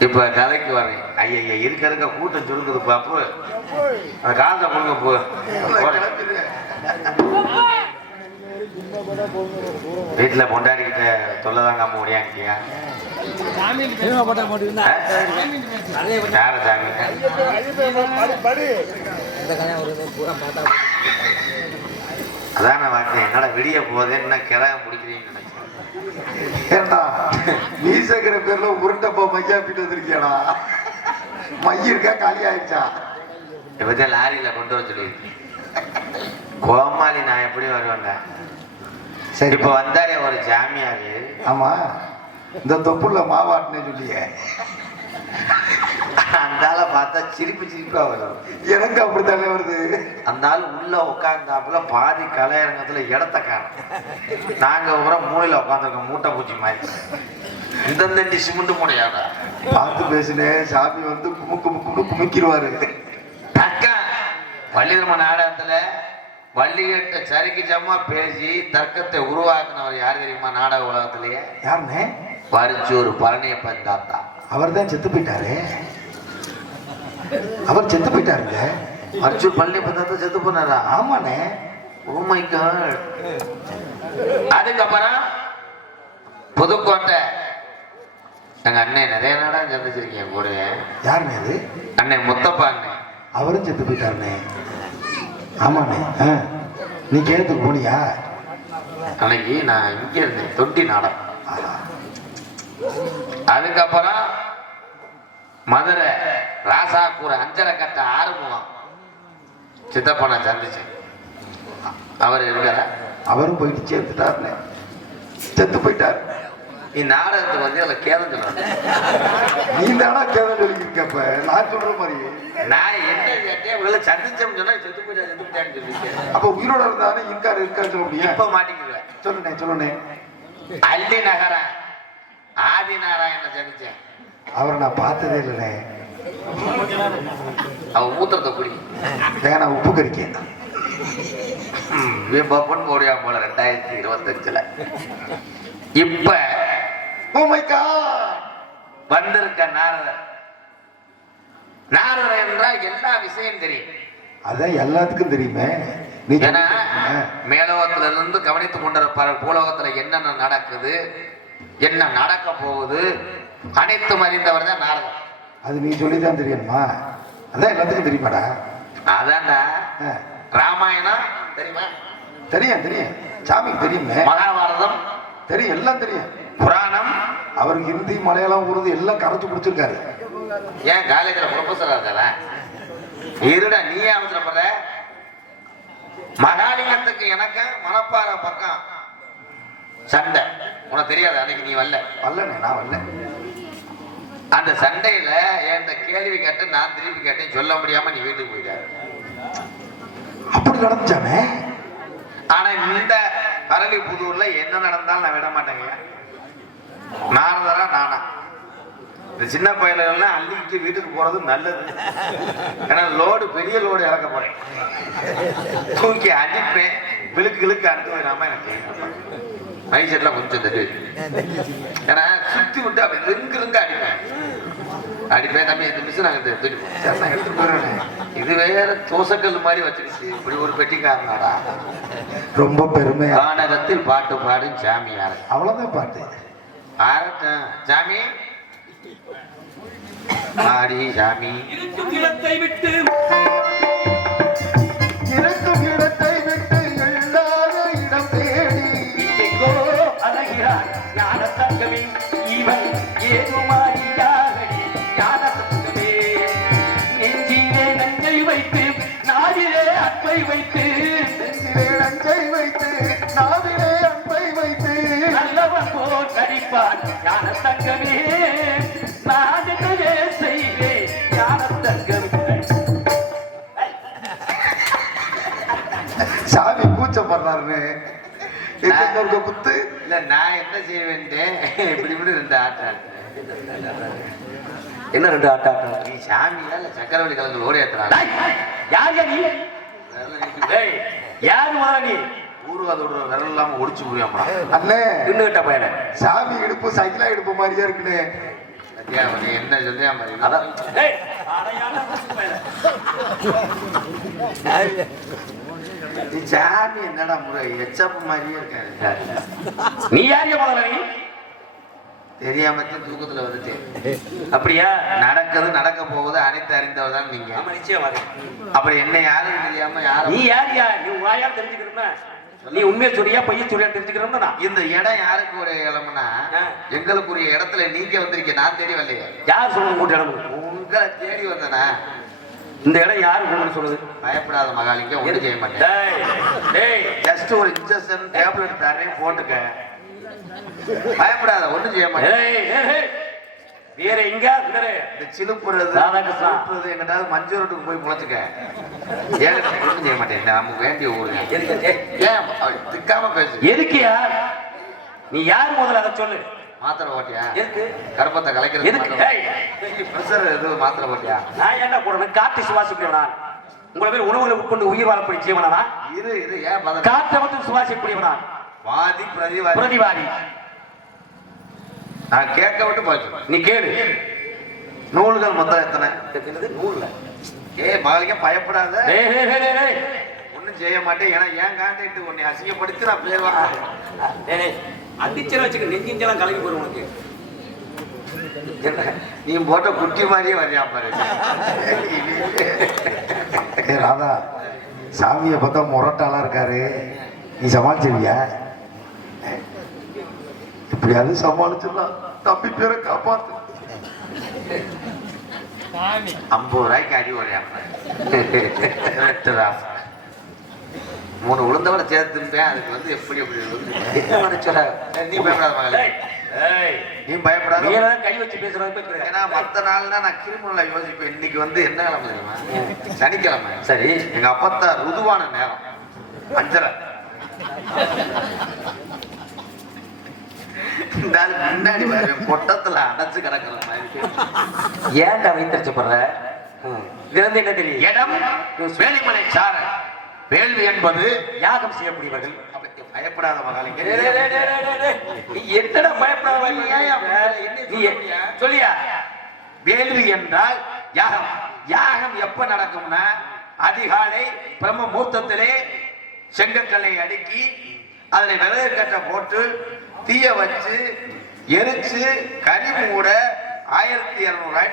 இப்ப கலைக்கு வரேன் ஐயா இருக்க இருக்க கூட்டம் சுருங்குது பாப்பு அந்த காலத்தை கொடுங்க போ. வீட்டில் வீட்டுல பொண்டாடிக்கிட்ட தொல்லை அம்மா ஓடியாண்டியா யார சாமி? அதான் நான் என்னடா விடிய போதேன்னு கிழமை பிடிக்கிறீங்கன்னு நினைச்சேன். ஏண்டா? மீசக்கிற பேர்ல உருண்டப்பா மையா பிட்டு வந்திருக்கியாடா? மை இருக்கா காலி ஆயிடுச்சா? இப்ப லாரியில கொண்டு வர சொல்லியிருக்கேன் கோமாளி நான் எப்படி வருவேன்டா? சரி. இப்ப வந்தாரே ஒரு ஜாமியாரு. ஆமா. இந்த தொப்புள்ள மாவாட்டினே சொல்லியே. அந்த ஆளை பார்த்தா சிரிப்பு சிரிப்பா வரும். எனக்கு அப்படித்தானே வருது? அந்த ஆள் உள்ள உட்காந்தாப்புல பாதி கலையரங்கத்துல இடத்த காணும். நாங்க ஒரு மூலையில உட்காந்துருக்கோம் மூட்டை பூச்சி மாதிரி. இந்த தண்டி சிமெண்ட் மூடையாடா பார்த்து பேசினேன் சாமி வந்து குமுக்கு முக்குன்னு குமிக்கிடுவாரு அக்கா பள்ளிதர்ம நாடகத்துல வள்ளிகிட்ட சரிக்கு ஜம்மா பேசி தர்க்கத்தை உருவாக்குனவர் யார் தெரியுமா நாடக உலகத்திலேயே? யாருண்ணே பரிச்சூர் பழனியப்பன் தாத்தா. அவர் தான் செத்து போயிட்டாரு. அவர் செத்து போயிட்டாருங்க. பரிச்சூர் பழனியப்பன் தாத்தா செத்து போனாரா? ஆமாண்ணே. ஓ மை காட் அதுக்கப்புறம் புதுக்கோட்டை. எங்க அண்ணன் நிறைய நாடகம் சந்திச்சிருக்கேன் கூட. யாருண்ணே அது? அண்ணன் முத்தப்பா அண்ணன் அவரும் செத்து போயிட்டாருண்ணே. ஆமாண்ணே நீ கேரத்துக்கு போனியா? அன்னைக்கு நான் இங்க இருந்தேன் தொட்டி நாடகம். அதுக்கப்புறம் மதுரை ராசாக்கூர் அஞ்சரை கட்ட ஆறுமுகம். சித்தப்பா நான் சந்திச்சேன் அவர் இருக்கிற அவரும் போயிட்டு சேர்த்துட்டாருண்ணே செத்து போயிட்டாரு. நீ நாடகத்துக்கு வந்து அதில் கேதம் சொல்லணும் நீ தானா கேவலம் சொல்லியிருக்கப்ப நான் சொல்ற மாதிரி. நான் என்ன கேட்டேன்? இவங்களை சந்திச்சோம்னு சொன்னா செத்து போயிட்டா செத்து போயிட்டான்னு சொல்லிட்டேன் அப்ப உயிரோட இருந்தானே இருக்காரு இருக்காரு சொல்ல முடியும்? இப்ப மாட்டிக்குவேன் சொல்லுண்ணே சொல்லுண்ணே. அள்ளி நகரன் ஆதி நாராயண சந்திச்சேன். அவரை நான் பார்த்ததே இல்லைண்ணே. அவ மூத்திரத்தை குடி. நான் உப்பு கறிக்கேன். பப்பன் போடியா போல ரெண்டாயிரத்தி இருபத்தஞ்சுல. இப்ப காட் வந்திருக்க நாரதர். நாரதர் என்றால் எல்லா விஷயம் தெரியும். அதான் எல்லாத்துக்கும் தெரியுமே. ஏன்னா. மேலோகத்துல இருந்து கவனித்துக் கொண்டிருப்பார் பூலோகத்துல என்னென்ன நடக்குது? என்ன நடக்க போகுது? அனைத்தும் அறிந்தவர் தான் நாரதர். அது நீ சொல்லி தான் தெரியணுமா அதான் எல்லாத்துக்கும் தெரியுமாடா? அதான்டா. ராமாயணம் தெரியுமா? தெரியும் தெரியும். சாமிக்கு தெரியுமே? மகாபாரதம் தெரியும் எல்லாம் தெரியும். புராணம் அவர் ஹிந்தி மலையாளம் உருது எல்லாம் கரைச்சு குடிச்சிருக்காரு ஏன் காலேஜ்ல ப்ரொஃபஸரா இருக்காரா? இருடா நீ அவசரப்படுற மகாலிங்கத்துக்கு எனக்கு மணப்பாறை பக்கம். சண்டை. உனக்கு தெரியாது அன்னைக்கு நீ வரல. வரலண்ணே நான் வரல. அந்த சண்டையில என் கேள்வி கேட்டு நான் திருப்பி கேட்டேன் சொல்ல முடியாம நீ வீட்டுக்கு போயிட்டாரு. அப்படி நடந்துச்சானே ஆனா இந்த அரளி புதூர்ல என்ன நடந்தாலும் நான் விட மாட்டேங்க நாரதரா நானா. இந்த சின்ன பையலாம் அள்ளிக்கிட்டு வீட்டுக்கு போறது நல்லது. ஏன்னா லோடு பெரிய லோடு இறக்க போறேன். தூக்கி அடிப்பேன். விழுக்கு விழுக்கு அனுப்பி விடாம எனக்கு? மைண்ட் செட்ல கொஞ்சம் தட்டு ஏன்னா சுத்தி விட்டு அப்படி ரிங்கு ரிங்கு அடிப்பேன். அடிப்பேன் தம்பி இந்த மிஸ் நாங்க தூக்கிட்டு போறோம். சரி நான் எடுத்துட்டு இது வேற தோசைக்கல் மாதிரி வச்சுக்கிச்சு இப்படி ஒரு பெட்டிக்காரனாடா. ரொம்ப பெருமையா கானகத்தில் பாட்டு பாடும் சாமியார் அவ்வளவுதான் பாட்டு. ஆரட்டும் சாமி? ஆடி சாமி. விட்டு நடிப்பான் ஞான தங்கமே என்னவே செய்வேன் ஞான தங்கமே சாமி கூச்சப்படுறாருன்னு. குத்து? இல்ல நான் என்ன செய்வேன்ட்டு? இப்படி இப்படி ரெண்டு ஆட்டம் என்ன ரெண்டு ஆட்டம் நீ சாமியா இல்ல சக்கரவள்ளி கலந்து ஓடி ஏத்துறாங்க யார் நீ? யார் வா நீ? ஊர்வாத விடுற விரல் இல்லாம ஒடிச்சு புரியாமடா அண்ணே. இன்னுகிட்ட பையனை. சாமி இடுப்பு சைக்கிளா இடுப்பு மாதிரியே நீ என்ன சொல்லியா மாதிரி? அதான். சாமி என்னடா முறை? எச்சப்ப மாதிரியே இருக்காரு. நீ யார் முதல்ல நீ? தெரியாம தூக்கத்துல வந்துட்டு அப்படியா? நடக்கிறது நடக்க போகுது அனைத்து அறிந்தவர் தான் நீங்க. அப்புறம் என்ன யாரும் தெரியாம யாரும் நீ யார் யார் நீ வாயால் தெரிஞ்சுக்கணுமா நீ உண்மையை சொல்லியா பொய்ய சொல்லியா தெரிஞ்சுக்கணும்னு நான். இந்த இடம் யாருக்கு ஒரு இடம்னா. எங்களுக்குரிய இடத்துல நீங்க வந்திருக்க நான் தேடி வரலையே யார் சொல்லுங்க கூட்ட இடம்? உங்களை தேடி வந்தனா? இந்த இடம் யாரு உங்களுக்கு சொல்லுது பயப்படாத மகாலிங்க ஒண்ணு செய்ய மாட்டேன். ஜஸ்ட் ஒரு இன்ஜெக்ஷன் டேப்லெட் தரேன் போட்டுக்க. பயப்படாத ஒண்ணும் செய்ய மாட்டேன். வேற எங்க இந்த சிலுப்புறது. சிலுப்புறது எங்கிட்டாவது மஞ்சள் போய் முளைச்சுக்க. ஏன் ஒண்ணும் செய்ய மாட்டேன். நமக்கு வேண்டிய ஊருங்க எதுக்கு? ஏன்? திக்காம பேசு எதுக்குயா நீ யார் முதல்ல அதை சொல்லு? மாத்திரை போட்டியா எதுக்கு? கர்ப்பத்தை கலைக்கிறது எதுக்கு? ப்ரெஷர் எது மாத்திரை போட்டியா நான் ஏன்டா போடணும் காற்று சுவாசிக்கூடியவனா உங்களை பேர் உணவுகளை உட்கொண்டு உயிர் வாழக்கூடிய ஜீவனா இரு இது ஏன் காற்றை மட்டும் சுவாசிக்கக்கூடியவனா வாதி பிரதிவாதி. பிரதிவாதி. நான் கேட்க விட்டு போச்சு. நீ கேளு. நூல்கள் மொத்தம் எத்தனை? என்னது? நூல்ல. ஏய் மகளிக்க பயப்படாத. ஒண்ணும் செய்ய மாட்டேன். ஏன்னா ஏன் காண்டாக்ட் உன்னை அசிங்கப்படுத்தி நான் பேர் வாங்க அடிச்சல வச்சுக்க நெஞ்சிஞ்செல்லாம் கலங்கி போயிடும் உனக்கு. என்ன? நீ போட்ட குட்டி மாதிரியே வரியா பாரு. ஏ ராதா சாமியை பார்த்தா முரட்டாளா இருக்காரு. நீ சமாளிச்சிருவியா? எப்படியாவது சமாளிச்சிடலாம். தம்பி பேரை காப்பாத்து. ஐம்பது ரூபாய்க்கு அடி ராசா மூணு உளுந்தவரை சேர்த்துட்டேன் அதுக்கு வந்து எப்படி எப்படி? நீ பயப்படாத மகளே. நீ பயப்படாத. கை வச்சு பேசுறது ஏன்னா மத்த நாள்னா நான் கிரிமினலா யோசிப்பேன். இன்னைக்கு வந்து என்ன கிழமை தெரியுமா? சனிக்கிழமை. சரி. எங்க அப்பத்தா ருதுவான நேரம். அஞ்சரை. இந்த முன்னாடி பாரு, பொட்டத்துல அடைச்சு கிடக்குற மாதிரி. ஏன்டா வைத்தறிச்சப்படுற இது வந்து என்ன தெரியும் இடம் வேலிமலை சார. வேள்வி என்பது யாகம் செய்யக்கூடியவர்கள். பயப்படாத டேய். நீ என்னடா பயப்படாத? சொல்லியா? வேள்வி என்றால் யாகம். யாகம் எப்ப நடக்கும்னா அதிகாலை பிரம்ம முகூர்த்தத்திலே செங்கற்களை அடுக்கி அதுல விறகு கட்டை போட்டு தீய வச்சு எரிச்சு கறி மூட ஆயிரத்தி இருநூறு ரூபாய்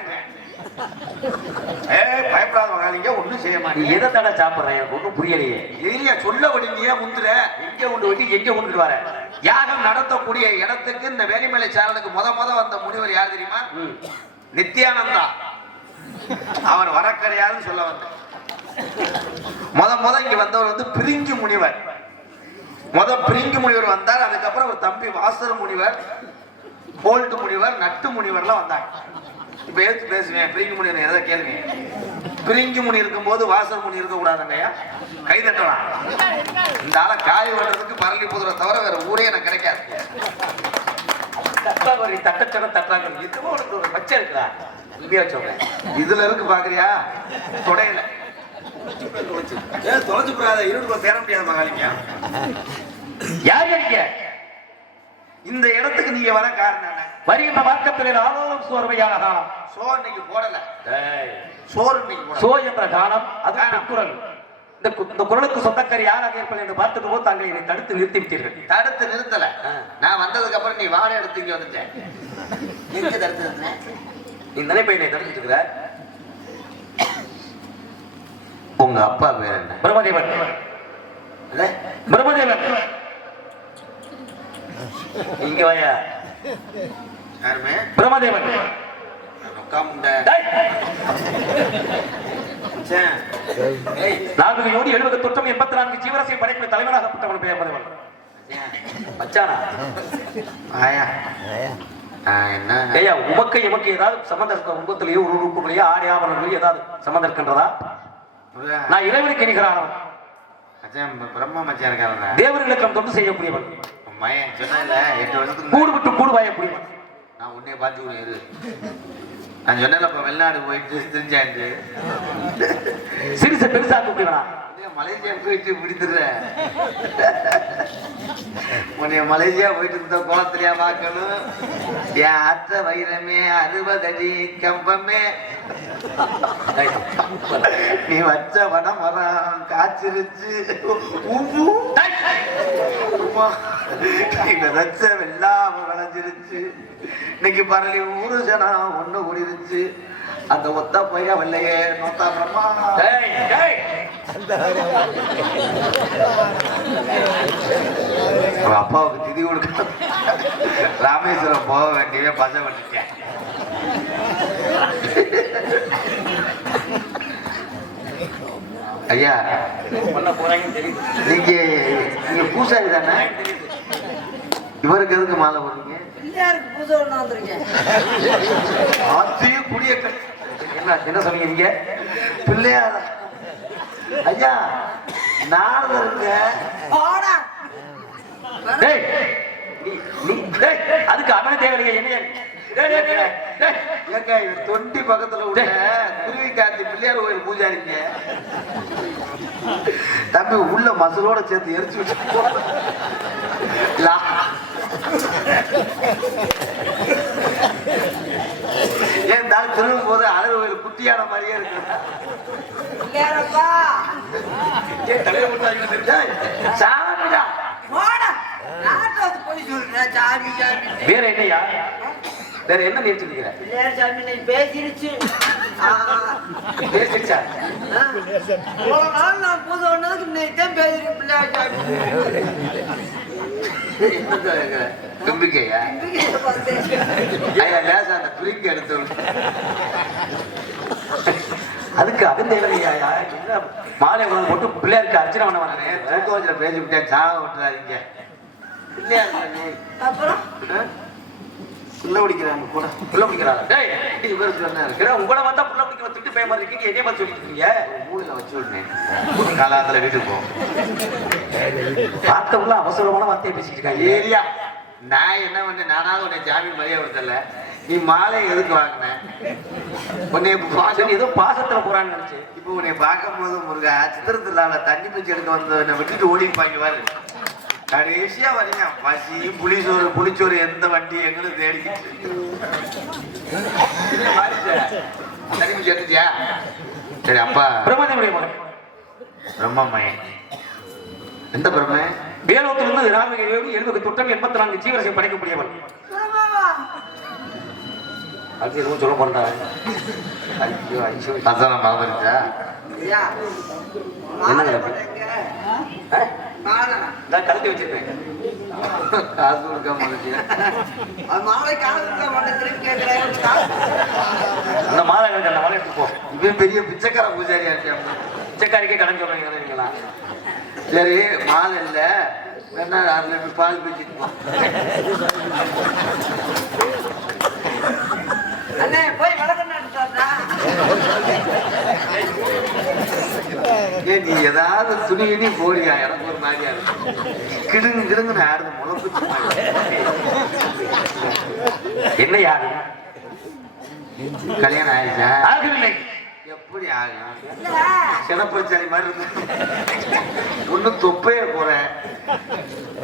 ஏ பயப்படாத மகாலிங்க ஒண்ணும் செய்ய நீ மாட்டீங்க எதை தடை சாப்பிடுற? எனக்கு ஒன்றும் புரியலையே. ஏரியா சொல்ல விடுங்க முந்துற. எங்க கொண்டு வெட்டி எங்க கொண்டு வர. யாகம் நடத்தக்கூடிய இடத்துக்கு இந்த வேலிமலை சாரலுக்கு முத முத வந்த முனிவர் யார் தெரியுமா. நித்யானந்தா. அவர் வர கிடையாதுன்னு சொல்ல வந்தேன். முத முத இங்க வந்தவர் வந்து பிரிங்கி முனிவர். முத பிரிங்கு முனிவர் வந்தார் அதுக்கப்புறம் ஒரு தம்பி வாசர முனிவர் போல்ட் முனிவர் நட்டு முனிவர்லாம் வந்தாங்க. இப்ப எடுத்து பேசுவேன் பிரிங்கு முனிவர் எதை கேளுங்க? பிரிங்கி முனி இருக்கும்போது வாசர முனி இருக்க கூடாதுங்கய்யா கை தட்டலாம். இந்த ஆளை காய் வர்றதுக்கு பரளி புதுரை தவிர வேற ஊரே எனக்கு கிடைக்காது. தட்டாவரி தட்டச்சடம் தட்டாங்க இதுவும் உனக்கு ஒரு பச்சை இருக்குதா? உண்மையா சொல்றேன் இதுல இருக்கு பாக்குறியா? தொடையில. ஏன் தொலைச்சு இருட்டுக்குள்ள தேட முடியாத மகாலிங்க. யார் நீங்க இந்த இடத்துக்கு நீங்க வர காரணம் வருகின்ற மார்க்கத்தில் ஆலோலம் சோர்வையான காலம் சோ இன்னைக்கு போடல. சோறு இன்னைக்கு சோ என்ற காலம் அது குரல். இந்த இந்த குரலுக்கு சொந்தக்காரி யாராக இருப்பது என்று பார்த்துட்டு போது தாங்கள் என்னை தடுத்து நிறுத்தி விட்டீர்கள் தடுத்து நிறுத்தல. நான் வந்ததுக்கு அப்புறம் நீ வாழை எடுத்து இங்க வந்துட்டேன் எங்க தடுத்து நிறுத்தினேன் நீ நினைப்பை என்னை தடுத்துட்டு இருக்கிற? உங்க அப்பா பேர் என்ன? பிரம்மதேவன்? பிரம்மதேவன் இங்க வாயா. யாருமே? பிரம்மதேவன் நான்கு யோடி எழுபது தொற்றம் எண்பத்தி நான்கு ஜீவராசியை படைக்கும் தலைவராகப்பட்டவன் பெயர் பிரம்மதேவன் மச்சானா? ஆயா உமக்கு எமக்கு ஏதாவது சம்பந்தம் இருக்க உருவத்திலேயோ ஒரு உறுப்புகளையோ ஆடி ஆவணங்களையோ ஏதாவது சம்பந்தம் இருக்கின்றதா? நான் இறைவனுக்கு இருக்காருல்ல தேவர்களுக்கு தொண்டு செய்யக்கூடியவன். மயன் சொன்னேன்ல எட்டு வருஷத்துக்கு கூடு விட்டு கூடு வாயக்கூடியவன் நான் உன்னைய பார்த்து நான் சொன்னேன்ல இப்ப வெளிநாடு போயிட்டு தெரிஞ்சாண்டு சிறுச பெருசா கூப்பிடுவான் மலேசியா போயிட்டு பிடித்துடுற உன்னைய மலேசியா போயிட்டு இருந்த குளத்திலையா பார்க்கணும்? என் அத்த வைரமே அறுபதடி கம்பமே. நீ வச்ச வடம் மரம் காய்ச்சிருச்சு. விதைச்ச வெள்ளாம விளைஞ்சிருச்சு. இன்னைக்கு பரளி ஊரு ஜனம் ஒண்ணு கூடிருச்சு. அந்த ஒத்த பைய வெள்ளையே நோத்தா பிரம்மா. டேய், டேய். உங்க அப்பாவுக்கு திதி கொடுக்க ராமேஸ்வரம் போக வேண்டியவே பச பண்ணிட்டேன். ஐயா நீங்க நீங்க பூசாரி தானே? இவருக்கு எதுக்கு மாலை போடுறீங்க? பூஜை ஒண்ணு வந்திருக்கேன். குடிய கட்டி என்ன என்ன சொன்னீங்க நீங்க பிள்ளையாரா ஐயா நாரதருங்க போடா. டேய் நீ நீ டேய் அதுக்கு அவனே தேவையில்லைங்க என்ன தொண்டி பக்கத்துல உள்ள குருவி காந்தி பிள்ளையார் கோயில் பூஜாரிங்க. தம்பி உள்ள மசலோட சேர்த்து எரிச்சு வச்சு தான் திரும்பும் போது அழகு கோயில் குட்டியான மாதிரியே இருக்கு. தலையில போட்டு ஏய், சாமிடா. வேற என்னையா? வேற என்ன நினைச்சிருக்கீங்க பிள்ளையார் சாமி நீ பேசிருச்சு. நாள் நான் இன்னைக்கு தான் பேசிருக்கேன் தும்பிக்கையா லேசா அந்த துணிக்கு எடுத்து. அதுக்கு அவன் தேவையா என்ன? மாலை உணவு போட்டு பிள்ளையாருக்கு அர்ச்சனை பண்ண வந்தானே தூக்க வச்சுல பேசி விட்டேன். சாக விட்டுறாதீங்க. அப்புறம்? புள்ள பிடிக்கிறாங்க கூட புள்ள பிடிக்கிறாங்க. டேய் இவர் சொன்னாரு ஏன்னா உங்களை வந்தா புள்ள பிடிக்க திட்டு போய் மாதிரி இருக்கீங்க. என்னைய பார்த்து வச்சு விட்டேன் காலாத்துல வீட்டுக்கு போ. பார்த்தவங்கள அவசரமான வார்த்தையை பேசிட்டு இருக்காங்க. ஏரியா. நான் என்ன பண்ணேன்? நானாவது உன்னை ஜாமீன் மரியாதை கொடுத்தல நீ மாலை எதுக்கு வாங்கின? உன்னை பார்க்க ஏதோ பாசத்துல போறான்னு நினைச்சு இப்போ உன்னை பார்க்கும் போது முருகா சித்திரத்துல தண்ணி பிடிச்சி எடுக்க வந்தவனை விட்டுட்டு ஓடிப்பாங்க பாரு. கடைசியா வரீங்க பசி புளிசோறு புளிச்சோறு எந்த வண்டி எங்களுக்கு தேடிக்கிட்டு. தண்ணி பிடிச்சி எடுத்துச்சியா சரி அப்பா. பிரம்மதேவனுடைய மகன். பிரம்மமயன் எந்த பிரம்மன்? வேலோத்திலிருந்து ராமகிரியோடு எழுபது தொட்டம் எண்பத்தி நான்கு ஜீவரசை படைக்கக்கூடியவன் அது எதுவும் சொல்ல மாட்டாங்க ஐயோ ஐயோ? போடுங்க. மாலை நான் கலத்தி வச்சிருக்கேன். காசு கொடுக்காம வந்துட்டியா? அது மாலை அந்த மாலை எனக்கு அந்த மாலை எடுத்து போ இவன் பெரிய பிச்சைக்கார பூஜாரியா இருக்கான் பிச்சைக்காரிக்கே கடன் சொல்றீங்களா? சரி மாலை இல்ல. வேணா பால். அண்ணே போய் நீ ஏதாவது துணி போடியா எனக்கு ஒரு மாதிரியா இருக்கு. கிடுங்கு கிடுங்கு நான் ஆடுது முளைப்பிச்சு என்ன யாரு கல்யாணம் ஆயிடுச்சா? ஆகவில்லை. எப்படி ஆகும் மாதிரி இருக்கு. ஒன்னும் தொப்பையே போறேன்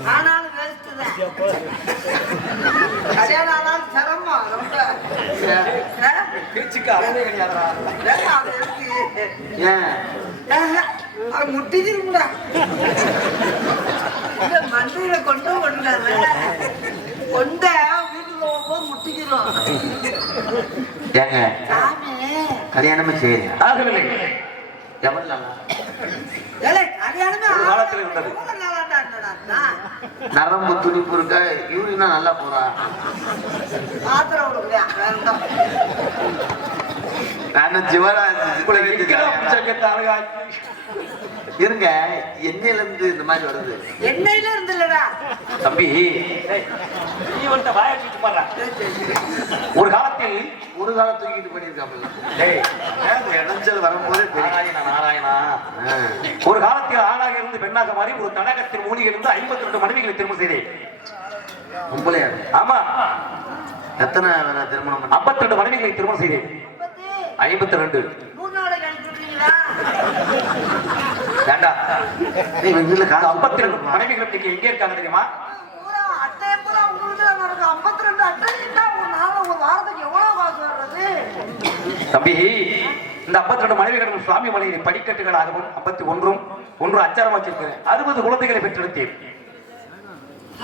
ஆனாலும் சிரமம் ரொம்ப? பேச்சுக்கு அது எதுக்கு? ஏன்? இல்ல, மண்டையில கொண்டு கொண்டாது கொண்ட வீட்டுல போகும்போது முட்டிக்கிறோம் கல்யாணமே சரி ஆகவில்லை? நரம்பு துணிப்பு இருக்கா? யூரினா நல்லா போறா? நான் ஜிவராஜ் இருங்க என்னையில இருந்து இந்த மாதிரி வருது. எண்ணெயில இருந்துலடா தம்பி நீ வந்து வாய ஒரு காலத்தில் ஒரு காலம் தூக்கிட்டு இந்த இடைஞ்சல் வரும்போதே நாராயணா நாராயணா. ஒரு காலத்தில் ஆணாக இருந்து பெண்ணாக மாறி ஒரு தடகத்தில் மூலிகை இருந்து ஐம்பத்தி ரெண்டு மனைவிகளை திருமணம் செய்தேன். ஆமா. எத்தனை திருமணம் ஐம்பத்தி ரெண்டு மனைவிகளை திருமணம் செய்தேன். ஐம்பத்தி ரெண்டு ஐம்பத்தி ரெண்டு மனைவிகள் இன்னைக்கு எங்கே இருக்காங்க தெரியுமா? பூரா அட்டையை பூரா உங்களுக்கு தான் நடக்கும். 52 அட்டை இருந்தா ஒரு நாள்ல ஒரு வாரத்துக்கு எவ்வளவு காசு வர்றது? தம்பி இந்த 52 ரெண்டு மனைவிகளும் சுவாமி மலையை படிக்கட்டுகளாகவும் ஐம்பத்தி ஒன்றும் ஒன்று அச்சாரம் வச்சிருக்கிறேன். அறுபது குழந்தைகளை பெற்றெடுத்தேன்.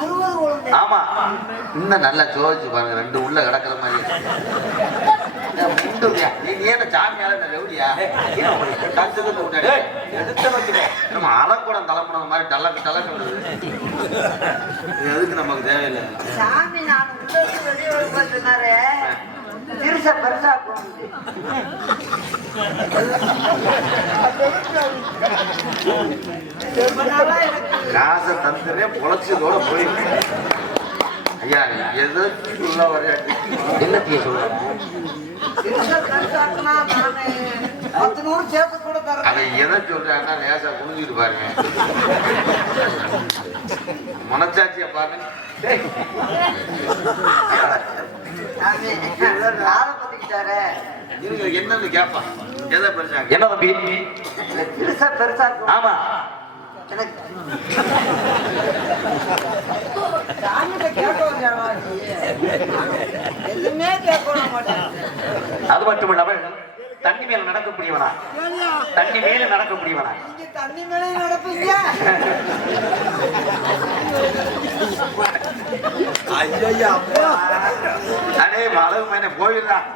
60 குழந்தை. ஆமா. இன்னும் நல்லா சோதிச்சு பாருங்க. ரெண்டு உள்ள கிடக்குற மாதிரி இந்த முண்டுவியா? நீ நீ என்ன சாமியால என்ன ரவுடியா? கத்துக்கிட்டு முன்னாடி எடுத்து வச்சுட்டேன் நம்ம அறக்கூடம் தலைமுறை மாதிரி டலக்கு டலக்கு வருது. இது எதுக்கு நமக்கு தேவையில்லை? சாமி நான் சொன்னாரு, சிறுசா பெருசா காசை தந்துடுறேன் பொழைச்சதோட போயிருக்கு ஐயா நீ எது சொல்ல வரையாட்டி என்னத்தைய சொல்றேன் அதை எதை சொல்றாங்கன்னா லேசா குனிஞ்சிட்டு பாருங்க. மனச்சாட்சிய பாருங்க. என்னன்னு கேட்பான் எதை பெருசாங்க என்ன தம்பி? பெருசா இருக்கும் ஆமா. அது மட்டும் இல்லாமல் தண்ணி மேல நடக்கக்கூடியவனா? தண்ணி மேல நடக்கக்கூடியவனா? நீங்க தண்ணி மேலே நடப்பீங்க? அடே மழை மேலே போயிடலாம்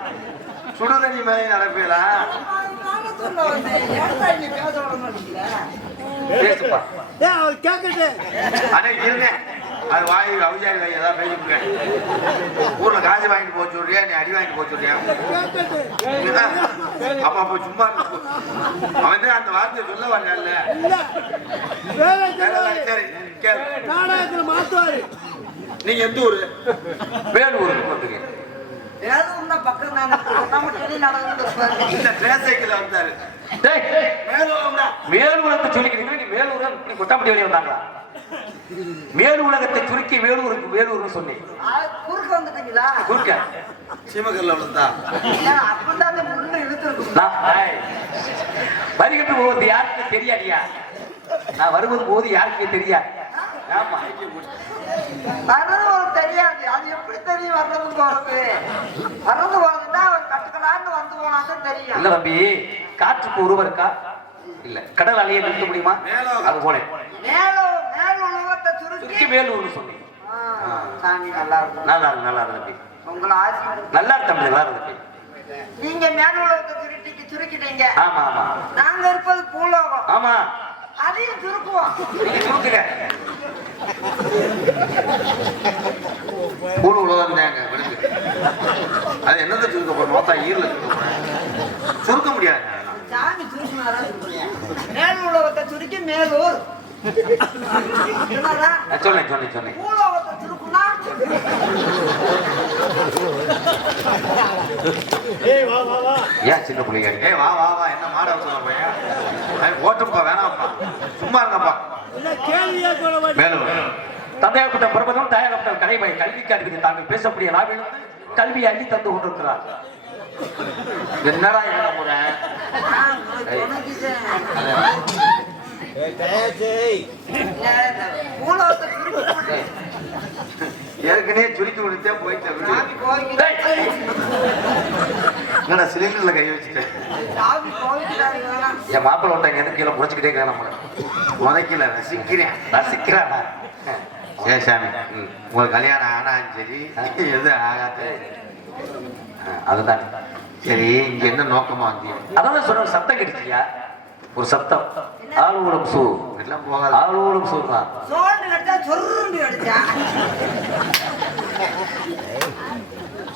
சுடுதண்ணி மேலே நடப்பீங்களா? நானும் சொல்ல வந்தேன். ஏன்டா நீ பேச விட மாட்டீங்களா? பேசுப்பா அடே இருந்தேன் அது வாய் அவிஜாரி வாய் ஏதாவது பேசிக்க ஊர்ல காசு வாங்கிட்டு போக சொல்றியா நீ அடி வாங்கிட்டு போக சொல்றியா. அப்ப அப்ப சும்மா. அவன் தான் அந்த வார்த்தையை சொல்ல வரல சரி கேளு. நீங்க எந்த ஊரு வேலூருக்கு வந்துங்க வேலூர்னா பக்கம் தானே. நம்ம நடந்துட்டு இருப்பாரு. இந்த பேசைக்குள்ள வந்தாரு. மேலூரத்தை சுருக்கிறீங்க நீ மேலூர் இப்படி கொட்டாம்பட்டி வெளியே வந்தாங்களா? மேல் உலகத்தை சுருக்கி வேலூருக்கு வேலூர்னு சொன்னேன். குறுக்க வந்துட்டீங்களா? குறுக்க. சீமக்கல்ல விழுந்தா? ஏன் அப்பதான் அந்த முள்ளு இழுத்துருக்கும். நான் ஏய், வருகின்ற போது யாருக்கு தெரியாதியா? நான் வருவது போது யாருக்கு தெரியாது ஆமா. வர்றது தெரியாது. அது எப்படி தெரியும் வர்றது போறது? வர்றது போறதுன்னா கட்டுக்கலான்னு வந்து போனாதான் தெரியும். இல்ல தம்பி காற்றுக்கு உருவம் இருக்கா? இல்ல. கடல் அலையை நிறுத்த முடியுமா. அது போல சுருக்கி. ஆ, சாமி நல்லா இருக்கு, நல்லா இருக்கு நல்லா இருக்கு நல்லா இருக்கு நீங்க மேல் உலகத்தை சுருட்டிக்கு சுருக்கிட்டீங்க. ஆமா ஆமா. நாங்க இருப்பது பூலோகம். ஆமா. அதையும் சுருக்குவோம். சுருக்குங்க. கூடு உலகம் தாங்க விடுங்க. அது என்னத்தை சுருக்க போறோம்? மொத்தம் ஈரல சுருக்க முடியாது சாமி சுருக்குவேன். மேல் உலகத்தை சுருக்கி மேலூர். சொன்னேன் சொன்னேன் சொன்னேன். பூலோகத்தை சுருக்குனா? ஏன் சின்ன பிள்ளைங்க? ஏய் வா வா வா. என்ன மாட ஏய், ஓட்டுப்பா வேணாம்ப்பா. சும்மா இருங்கப்பா. மேலும் தந்தையாகப்பட்ட பிரபதம் தாயாகப்பட்ட கலைமை கல்வி காட்டுகிறது தாங்கள் பேசக்கூடிய நாவில் கல்வியை அள்ளி தந்து கொண்டிருக்கிறார். என்னடா என்ன போட்டு ஏற்கனவே சுருக்கி விடுத்தே போயிட்டேன் சிலிண்டர்ல கை வச்சுட்டேன். என் மாப்பிள்ள ஒருத்தன் எதுக்கு கீழே முடிச்சுக்கிட்டே இருக்கிறேன் நம்மள. உதைக்கல ரசிக்கிறேன். ரசிக்கிறானா? ஏ சாமி. உங்களுக்கு கல்யாணம் ஆனாலும் சரி எது ஆகாது. அதுதான். சரி இங்க என்ன நோக்கமா வந்தீங்க? அதான் சொன்ன சத்தம் கிடைச்சியா ஒரு சத்தம். ஆளுநரும் சூ. எல்லாம் போகாது. ஆளுநரும் சூ. தான்.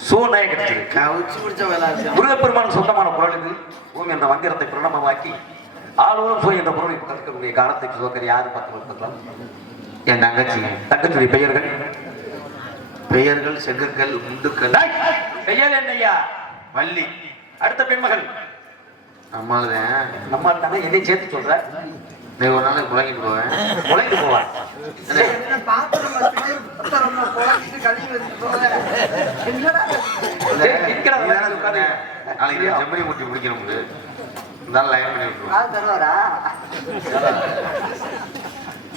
சூழ்நிலை கிடைச்சது கவுச்சு பிடிச்ச வேலை முருகப்பெருமான் சொந்தமான குரல் இது. பூமி என்ற மந்திரத்தை பிரணமமாக்கி ஆளுநரும் சூ என்ற பொருளை கற்கக்கூடிய காலத்தை சுதக்கர் யாரு பார்த்து பார்க்கலாம் என் தங்கச்சி தங்கச்சுடைய பெயர்கள். பெயர்கள் செங்கற்கள் முண்டுக்கள். பெயர் என்னையா வள்ளி. அடுத்த பெண்மகள். நம்மளுதான் நம்ம தானே என்னை சேர்த்து சொல்ற? நீ ஒரு நாளைக்கு புழங்கிட்டு போவேன். உழைந்து போவான் தானே நாளைக்கு செம்மறி முட்டி பிடிக்கணும் இருந்தாலும் லைன் பண்ணி விட்டுருவோம்.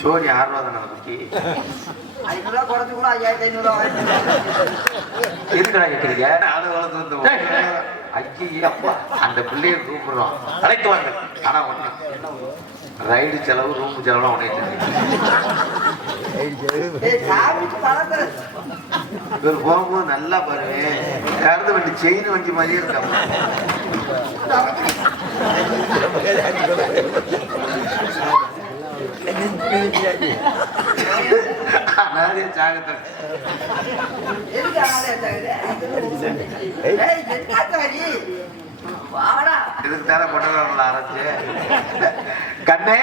சோடி ஆறுரூவா தானே அதை பற்றி ஐநூறுரூவா குறைச்சு கூட ஐயாயிரத்தி ஐநூறுரூவா எதுக்குடா கேட்கிறீங்க வளர்த்து வந்து ஐயா அந்த பிள்ளைய கூப்பிடுறோம் அழைத்து வாருங்கள் ஆனா ஒண்ணு ரைடு செலவு ரூம் செலவுலாம் உடனே இவர் போகும்போது நல்லா பாருங்க கருது வண்டி செயின் வண்டி மாதிரியே இருக்காங்க அனாதை வாடா. இதுக்கு தேர பொட்டல அரைச்சு கண்ணே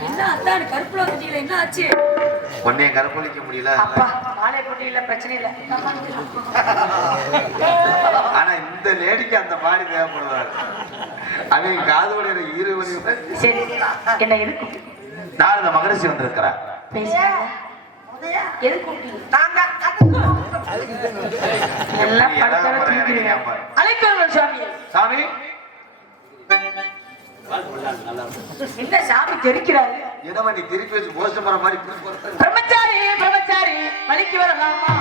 என்ன அத்தான் கருப்புல குட்டியில என்ன ஆச்சு உன்னைய கற்பழிக்க முடியல. பிரச்சனை இல்ல. ஆனா இந்த லேடிக்கு அந்த பாடி தேவைப்படுவாரு. அவன் காது வழியிற ஈரு என்ன எதுக்கு மகரிஷி படத்தோட எல்லாம் தூக்கிடுங்க. பாரு. அழைக்கிறோம் சாமி சாமி? என்ன சாமி தெரிக்கிறாரு? என்னமா நீ திருப்பி வச்சு கோஷம் மரம் மாதிரி? பிரம்மச்சாரி பிரம்மச்சாரி வலிக்கு வரலாமா?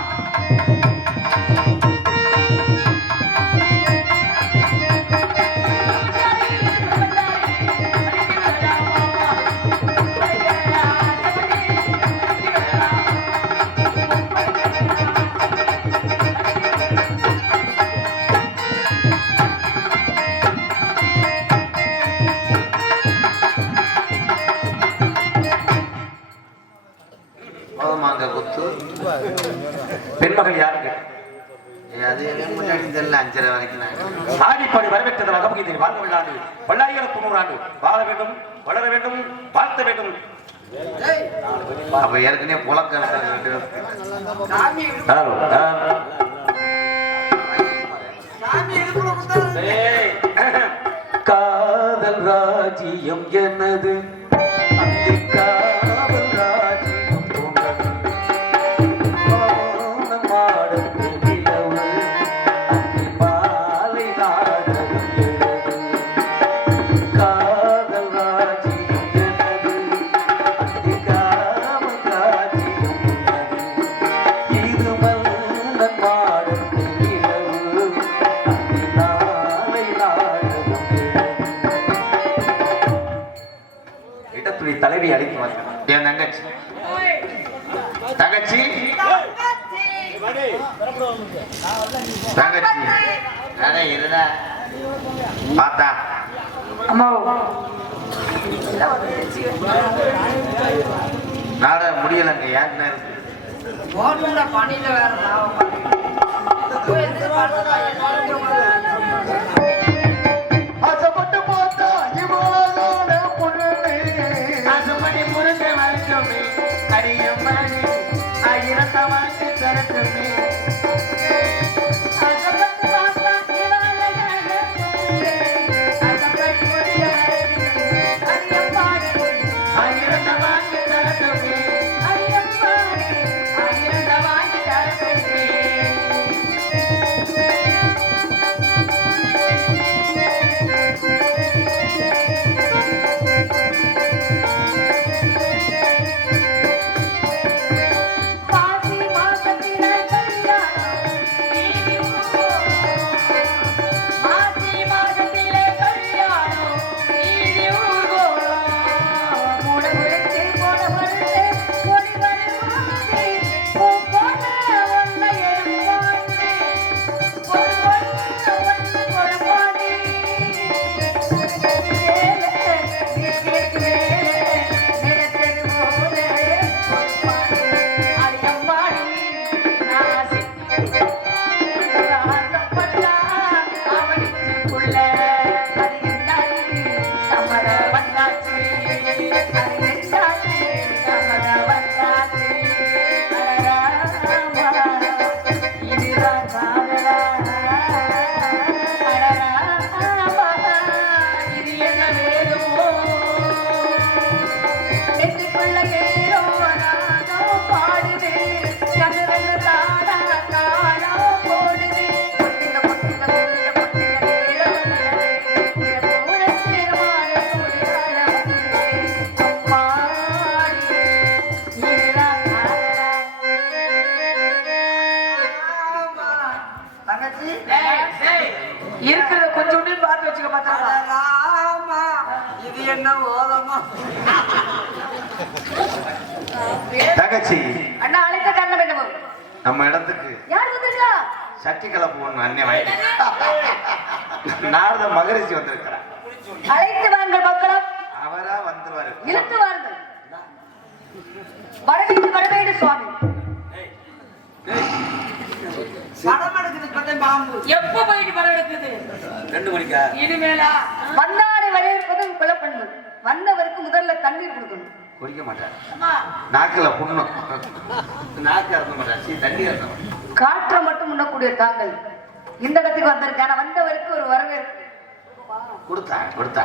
வேண்டும் அப்ப ஏற்கனவே குத்துறது. காதல் ராஜ்யம் எனது தங்கச்சி அடே இருடா பார்த்தா அம்மா. நாட முடியலங்க ஏன் இருக்கு? பணியில வேற வரவேற்று வரவேற்று சுவாமி. படம் எடுக்குது இப்பதான் பாம்பு எப்ப போயிட்டு படம் எடுக்குது ரெண்டு மணிக்கா இனிமேலா வந்தாரை வரவேற்பது குலப்பண்பு வந்தவருக்கு முதல்ல தண்ணீர் கொடுக்கணும். குடிக்க மாட்டார். நாக்குல புண்ணும். நாக்கு அறுத்த மாட்டார். சீ தண்ணி அறுத்த மாட்டார். காற்றை மட்டும் உண்ணக்கூடிய தாங்கள். இந்த இடத்துக்கு வந்திருக்கான. வந்தவருக்கு ஒரு வரவேற்பு. கொடுத்தா கொடுத்தா.